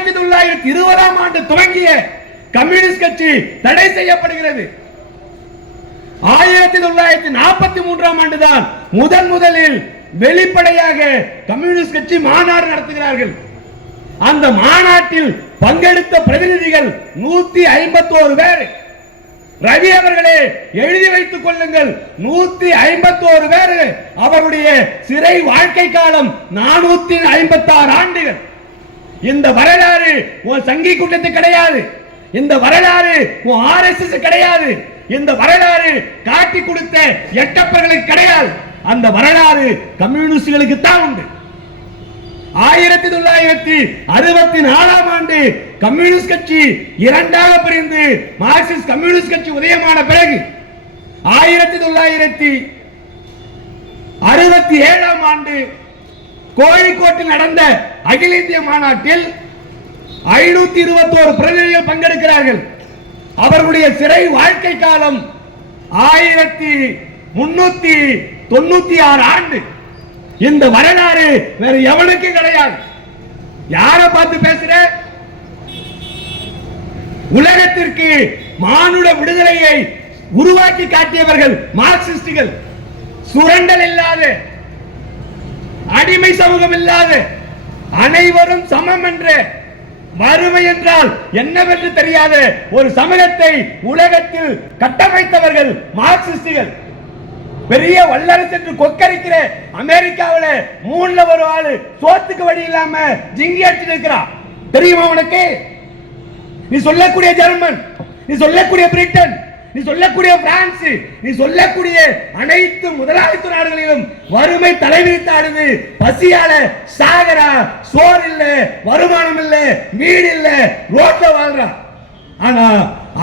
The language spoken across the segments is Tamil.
ஆயிரத்தி தொள்ளாயிரத்தி இருபதாம் ஆண்டு துவங்கிய கம்யூனிஸ்ட் கட்சி தடை செய்யப்படுகிறது. ஆயிரத்தி தொள்ளாயிரத்தி நாற்பத்தி மூன்றாம் ஆண்டுதான் முதன் முதலில் வெளிப்படையாக கம்யூனிஸ்ட் கட்சி மாநாடு நடத்துகிறார்கள். அந்த மாநாட்டில் பங்கெடுத்த பிரதிநிதிகள் நூத்தி ஐம்பத்தோரு பேர். ரவி அவர்களே எழுதி வைத்துக் கொள்ளுங்கள். நூத்தி ஐம்பத்தோரு பேர் அவருடைய சிறை வாழ்க்கை காலம் நானூத்தி ஐம்பத்தாறு ஆண்டுகள். இந்த வரலாறு உன் சங்கி கூட்டத்து கிடையாது. இந்த வரலாறு உன் ஆர்எஸ்எஸ் கிடையாது. இந்த வரலாறு காட்டி கொடுத்த எட்டப்பர்களுக்கு கிடையாது. அந்த வரலாறு கம்யூனிஸ்டுகளுக்கு தான் உண்டு. ஆயிரத்தி தொள்ளாயிரத்தி அறுபத்தி நாலாம் ஆண்டு கம்யூனிஸ்ட் கட்சி இரண்டாக பிரிந்து மார்க்சிஸ்ட் கம்யூனிஸ்ட் கட்சி உதயமான பிறகு ஆயிரத்தி தொள்ளாயிரத்தி அறுபத்தி ஏழாம் ஆண்டு கோழிக்கோட்டில் நடந்த அகில இந்திய மாநாட்டில் ஐநூத்தி இருபத்தோரு பிரதிநிதிகள் பங்கெடுக்கிறார்கள். அவர்களுடைய சிறை வாழ்க்கை காலம் ஆயிரத்தி முன்னூத்தி தொண்ணூத்தி ஆறு ஆண்டு. இந்த வரலாறு வேற எவனுக்கும் கிடையாது. யார பார்த்து பேசுற? உலகத்திற்கு மானுட விடுதலையை உருவாக்கி காட்டியவர்கள் மார்க்சிஸ்டுகள். சுரண்டல் இல்லாத அடிமை சமூகம் இல்லாத அனைவரும் சமம் என்று. வறுமை என்றால் என்னவென்று தெரியாத ஒரு சமூகத்தை உலகத்தில் கட்டமைத்தவர்கள் மார்க்சிஸ்டுகள். பெரிய வல்லரசு என்று கொக்கரிக்கிற அமெரிக்காவுல மூணுல ஒரு ஆளு சோத்துக்கு வழி இல்லாம ஜிங்கி அடிச்சுட்டு இருக்கிறான். தெரியுமா உனக்கு? நீ சொல்லக்கூடிய ஜெர்மன் நீ சொல்லக்கூடிய பிரிட்டன் நீ சொல்லக்கூடிய பிரான்ஸ் நீ சொல்லக்கூடிய அனைத்து முதலாளித்துவ நாடுகளிலும் வறுமை தலைவிரித்தாடுது. பசியால சாகரா சோறு இல்ல வருமானம் இல்ல வீடு இல்ல ரோட்ல வாழ்றா. ஆனா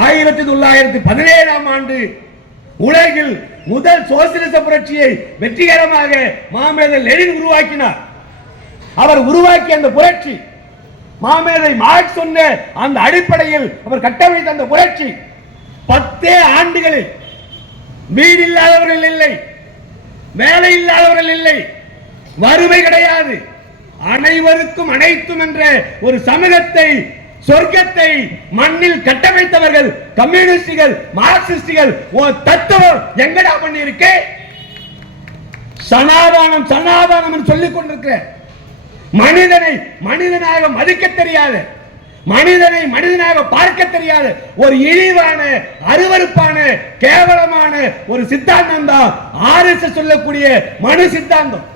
ஆயிரத்தி தொள்ளாயிரத்தி பதினேழாம் ஆண்டு உலகில் முதல் சோசியலிச புரட்சியை வெற்றிகரமாக மாமேதர் லெனின் உருவாக்கினார். அவர் உருவாக்கிய அந்த புரட்சி மாமேதை மார்க் சொன்ன அந்த அடிப்படையில் அவர் கட்டமைத்த அந்த புரட்சி பத்தே ஆண்டுகளில் வீடு இல்லாதவர்கள் இல்லை வேலை இல்லாதவர்கள் இல்லை வறுமை கிடையாது. அனைவருக்கும் அனைத்தும் என்ற ஒரு சமூகத்தை சொர்க்கத்தை மண்ணில் கட்டமைத்தவர்கள் கம்யூனிஸ்டுகள் மார்க்சிஸ்டுகள் ஓ தத்துவம் எங்கடா பண்ணி இருக்கு? சனாதானம் சனாதானம் என்று சொல்லிக் கொண்டிருக்கிற மனிதனை மனிதனாக மதிக்க தெரியாது மனிதனை மனிதனாக பார்க்க தெரியாத ஒரு இழிவான அருவருப்பான கேவலமான ஒரு சித்தாந்தம் தான் ஆர்எஸ் சொல்லக்கூடிய மனு சித்தாந்தம்.